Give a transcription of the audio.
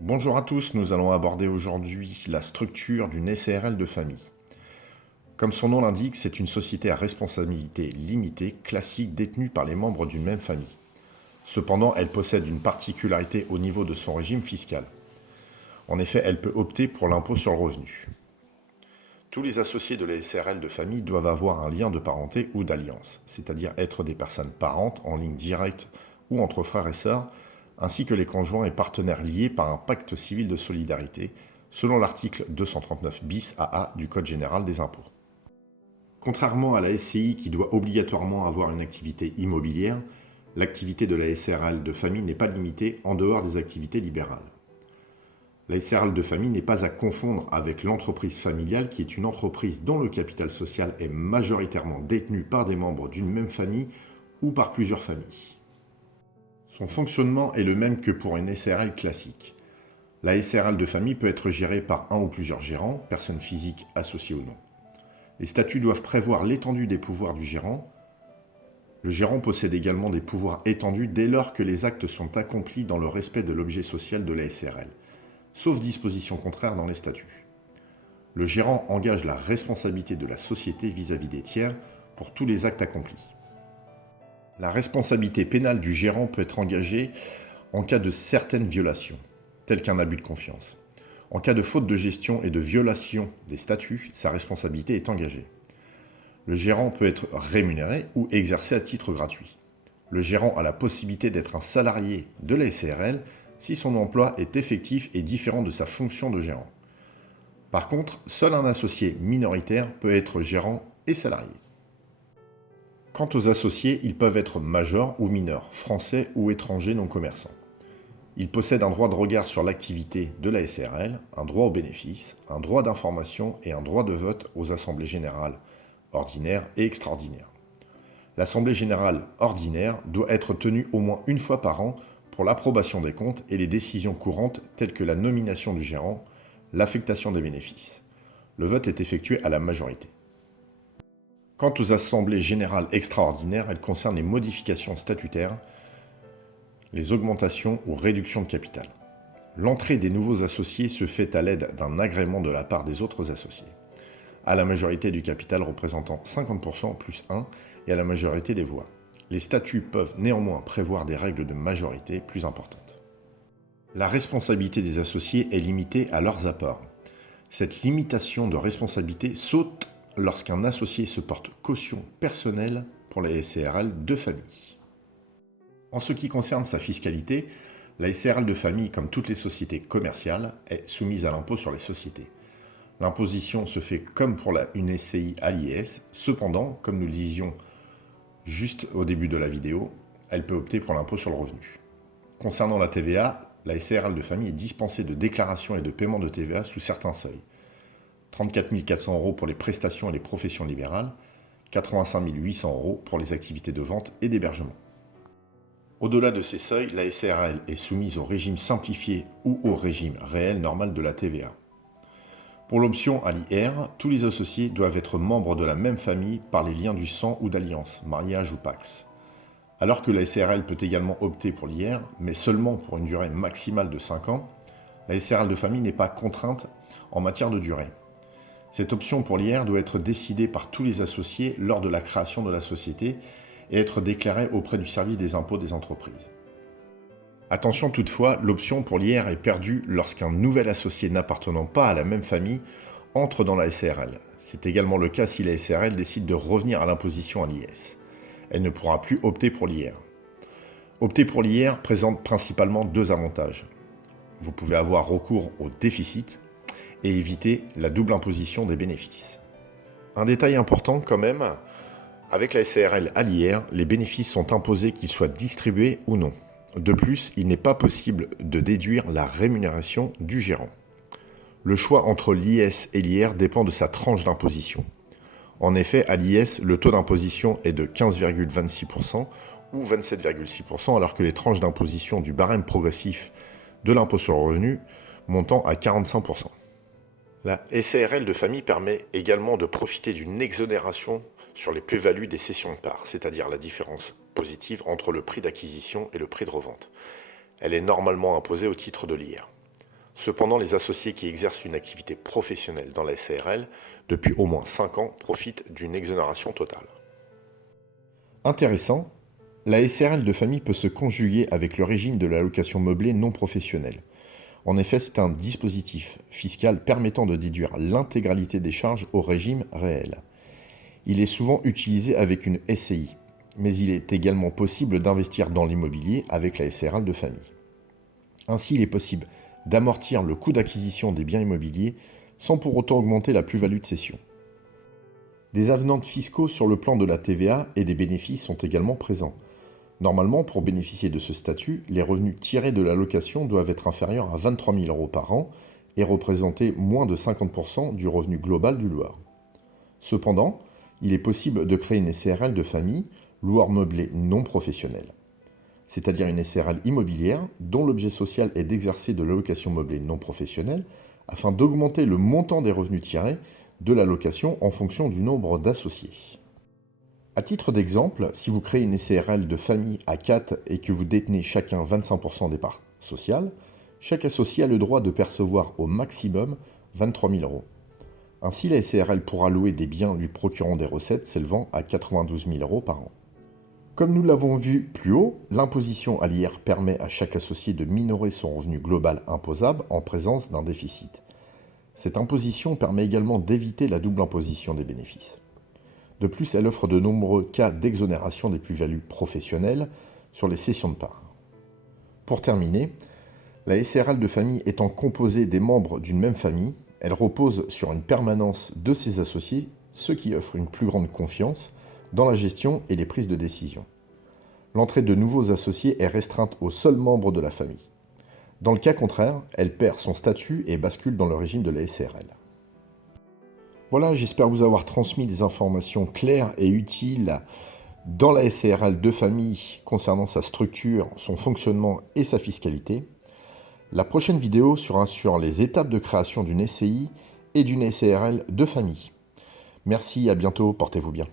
Bonjour à tous, nous allons aborder aujourd'hui la structure d'une SARL de famille. Comme son nom l'indique, c'est une société à responsabilité limitée classique détenue par les membres d'une même famille. Cependant, elle possède une particularité au niveau de son régime fiscal. En effet, elle peut opter pour l'impôt sur le revenu. Tous les associés de la SARL de famille doivent avoir un lien de parenté ou d'alliance, c'est-à-dire être des personnes parentes en ligne directe ou entre frères et sœurs, ainsi que les conjoints et partenaires liés par un pacte civil de solidarité, selon l'article 239 bis AA du Code général des impôts. Contrairement à la SCI qui doit obligatoirement avoir une activité immobilière, l'activité de la SARL de famille n'est pas limitée en dehors des activités libérales. La SARL de famille n'est pas à confondre avec l'entreprise familiale qui est une entreprise dont le capital social est majoritairement détenu par des membres d'une même famille ou par plusieurs familles. Son fonctionnement est le même que pour une SARL classique. La SARL de famille peut être gérée par un ou plusieurs gérants, personnes physiques associées ou non. Les statuts doivent prévoir l'étendue des pouvoirs du gérant. Le gérant possède également des pouvoirs étendus dès lors que les actes sont accomplis dans le respect de l'objet social de la SARL, sauf disposition contraire dans les statuts. Le gérant engage la responsabilité de la société vis-à-vis des tiers pour tous les actes accomplis. La responsabilité pénale du gérant peut être engagée en cas de certaines violations, telles qu'un abus de confiance. En cas de faute de gestion et de violation des statuts, sa responsabilité est engagée. Le gérant peut être rémunéré ou exercé à titre gratuit. Le gérant a la possibilité d'être un salarié de la SARL si son emploi est effectif et différent de sa fonction de gérant. Par contre, seul un associé minoritaire peut être gérant et salarié. Quant aux associés, ils peuvent être majeurs ou mineurs, français ou étrangers non commerçants. Ils possèdent un droit de regard sur l'activité de la SARL, un droit aux bénéfices, un droit d'information et un droit de vote aux assemblées générales ordinaires et extraordinaires. L'assemblée générale ordinaire doit être tenue au moins une fois par an pour l'approbation des comptes et les décisions courantes telles que la nomination du gérant, l'affectation des bénéfices. Le vote est effectué à la majorité. Quant aux assemblées générales extraordinaires, elles concernent les modifications statutaires, les augmentations ou réductions de capital. L'entrée des nouveaux associés se fait à l'aide d'un agrément de la part des autres associés, à la majorité du capital représentant 50% plus 1 et à la majorité des voix. Les statuts peuvent néanmoins prévoir des règles de majorité plus importantes. La responsabilité des associés est limitée à leurs apports. Cette limitation de responsabilité saute lorsqu'un associé se porte caution personnelle pour la SARL de famille. En ce qui concerne sa fiscalité, la SARL de famille, comme toutes les sociétés commerciales, est soumise à l'impôt sur les sociétés. L'imposition se fait comme pour une SCI à l'IS, cependant, comme nous le disions juste au début de la vidéo, elle peut opter pour l'impôt sur le revenu. Concernant la TVA, la SARL de famille est dispensée de déclaration et de paiement de TVA sous certains seuils. 34 400 € pour les prestations et les professions libérales, 85 800 € pour les activités de vente et d'hébergement. Au-delà de ces seuils, la SARL est soumise au régime simplifié ou au régime réel normal de la TVA. Pour l'option à l'IR, tous les associés doivent être membres de la même famille par les liens du sang ou d'alliance, mariage ou pax. Alors que la SARL peut également opter pour l'IR, mais seulement pour une durée maximale de 5 ans, la SARL de famille n'est pas contrainte en matière de durée. Cette option pour l'IR doit être décidée par tous les associés lors de la création de la société et être déclarée auprès du service des impôts des entreprises. Attention toutefois, l'option pour l'IR est perdue lorsqu'un nouvel associé n'appartenant pas à la même famille entre dans la SARL. C'est également le cas si la SARL décide de revenir à l'imposition à l'IS. Elle ne pourra plus opter pour l'IR. Opter pour l'IR présente principalement deux avantages. Vous pouvez avoir recours au déficit et éviter la double imposition des bénéfices. Un détail important quand même, avec la SARL à l'IR, les bénéfices sont imposés qu'ils soient distribués ou non. De plus, il n'est pas possible de déduire la rémunération du gérant. Le choix entre l'IS et l'IR dépend de sa tranche d'imposition. En effet, à l'IS, le taux d'imposition est de 15,26% ou 27,6%, alors que les tranches d'imposition du barème progressif de l'impôt sur le revenu montant à 45%. La SARL de famille permet également de profiter d'une exonération sur les plus-values des cessions de parts, c'est-à-dire la différence positive entre le prix d'acquisition et le prix de revente. Elle est normalement imposée au titre de l'IR. Cependant, les associés qui exercent une activité professionnelle dans la SARL depuis au moins 5 ans profitent d'une exonération totale. Intéressant, la SARL de famille peut se conjuguer avec le régime de l'allocation meublée non professionnelle. En effet, c'est un dispositif fiscal permettant de déduire l'intégralité des charges au régime réel. Il est souvent utilisé avec une SCI, mais il est également possible d'investir dans l'immobilier avec la SARL de famille. Ainsi, il est possible d'amortir le coût d'acquisition des biens immobiliers sans pour autant augmenter la plus-value de cession. Des avenants fiscaux sur le plan de la TVA et des bénéfices sont également présents. Normalement, pour bénéficier de ce statut, les revenus tirés de la location doivent être inférieurs à 23 000 € par an et représenter moins de 50% du revenu global du loueur. Cependant, il est possible de créer une SARL de famille, loueur meublé non professionnel, c'est-à-dire une SARL immobilière dont l'objet social est d'exercer de l'allocation meublée non professionnelle afin d'augmenter le montant des revenus tirés de la location en fonction du nombre d'associés. À titre d'exemple, si vous créez une SARL de famille à 4 et que vous détenez chacun 25% des parts sociales, chaque associé a le droit de percevoir au maximum 23 000 €. Ainsi, la SARL pourra louer des biens lui procurant des recettes s'élevant à 92 000 € par an. Comme nous l'avons vu plus haut, l'imposition à l'IR permet à chaque associé de minorer son revenu global imposable en présence d'un déficit. Cette imposition permet également d'éviter la double imposition des bénéfices. De plus, elle offre de nombreux cas d'exonération des plus-values professionnelles sur les cessions de parts. Pour terminer, la SARL de famille étant composée des membres d'une même famille, elle repose sur une permanence de ses associés, ce qui offre une plus grande confiance dans la gestion et les prises de décision. L'entrée de nouveaux associés est restreinte aux seuls membres de la famille. Dans le cas contraire, elle perd son statut et bascule dans le régime de la SARL. Voilà, j'espère vous avoir transmis des informations claires et utiles dans la SARL de famille concernant sa structure, son fonctionnement et sa fiscalité. La prochaine vidéo sera sur les étapes de création d'une SCI et d'une SARL de famille. Merci, à bientôt, portez-vous bien.